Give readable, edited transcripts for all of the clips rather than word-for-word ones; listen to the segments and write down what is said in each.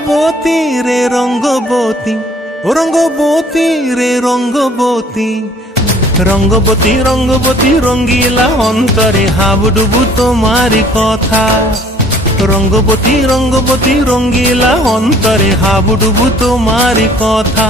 রঙ্গবতী রে রঙ্গবতী, ও রঙ্গবতী রে রঙ্গবতী, রঙ্গবতী রঙ্গবতী রঙ্গিলা অন্তরে হাবুডুবু তোমারি কথা। রঙ্গবতী রঙ্গবতী রঙ্গিলা অন্তরে হাবুডুবু তোমারি কথা।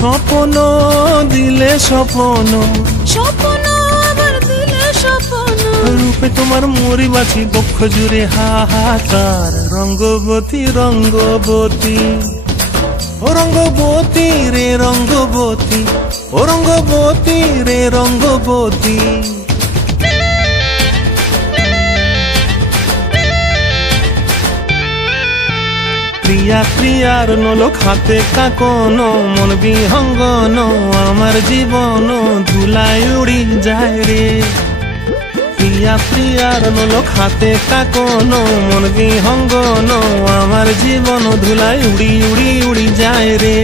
স্বপ্ন দিলে স্বপ্ন, স্বপ্ন আবার দিলে স্বপ্ন, রূপে তোমার মরি বাছি বক্ষ জুড়ে হাহাকার। রঙ্গবতী রঙ্গবতী, ও রঙ্গবতী রে রঙ্গবতী, ও রঙ্গবতী রে রঙ্গবতী। প্রিয়া প্রিয়ার নলোক হাতে কাকন, মন বিহঙ্গন আমার জীবন ধুলায় উড়ি যায় রে। প্রিয়া প্রিয়ার নলোক হাতে কাকন, মন বিহঙ্গন আমার জীবন ধুলায় উড়ি উড়ি উড়ি যায় রে।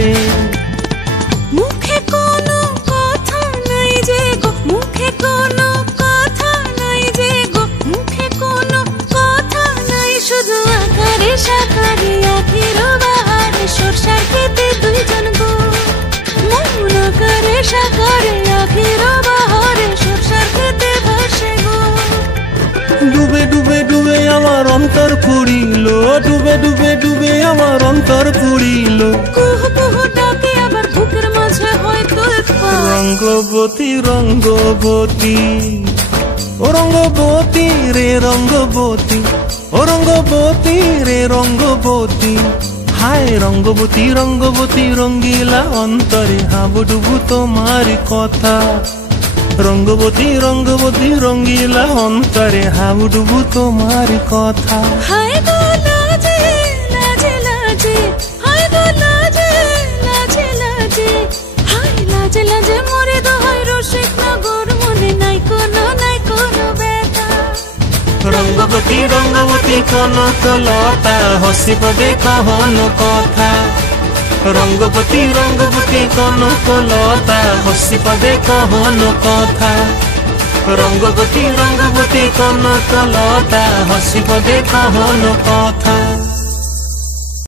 মুখে কোনো কথা নাই যে গো, মুখে কোনো কথা নাই যে গো, মুখে কোনো কথা নাই, শুধু আকারে সাকারে আখির বাহারে সরষার খেতে দুইজন গো। মন আকারে সাকারে আখির বাহারে সরষার খেতে ভাসে গো। ডুবে ডুবে ডুবে আমার অন্তর পুড়িল, ডুবে ডুবে ডুবে আমার অন্তর পুড়িল। কুহ কুহ ডাকে আবার বুকের মাঝে হয় তোলপাড়। রঙ্গবতী রঙ্গবতী, ও রঙ্গবতী রে রঙ্গবতী, ও রঙ্গবতী রে রঙ্গবতী। হায় রঙ্গবতী রঙ্গবতী রঙ্গিলা অন্তরে হাবুডুবু তোমারি কথা। রঙ্গবতী রঙ্গবতী রঙ্গিলা অন্তরে হাবুডুবু তোমারি কথা। হায় গো লাজে লাজে লাজে, হায় গো লাজে লাজে লাজে, হায় লাজে লাজে মরে দোহাই রসিক নগর, মনে নাই কোনো ব্যথা। রঙ্গবতী রঙ্গবতী কনকলতা হসিব দেখহন কথা। রঙ্গবতী রঙ্গবতী কনকলতা হসিব দেখহন কথা। রঙ্গবতী রঙ্গবতী কনকলতা হসিব দেখহন কথা।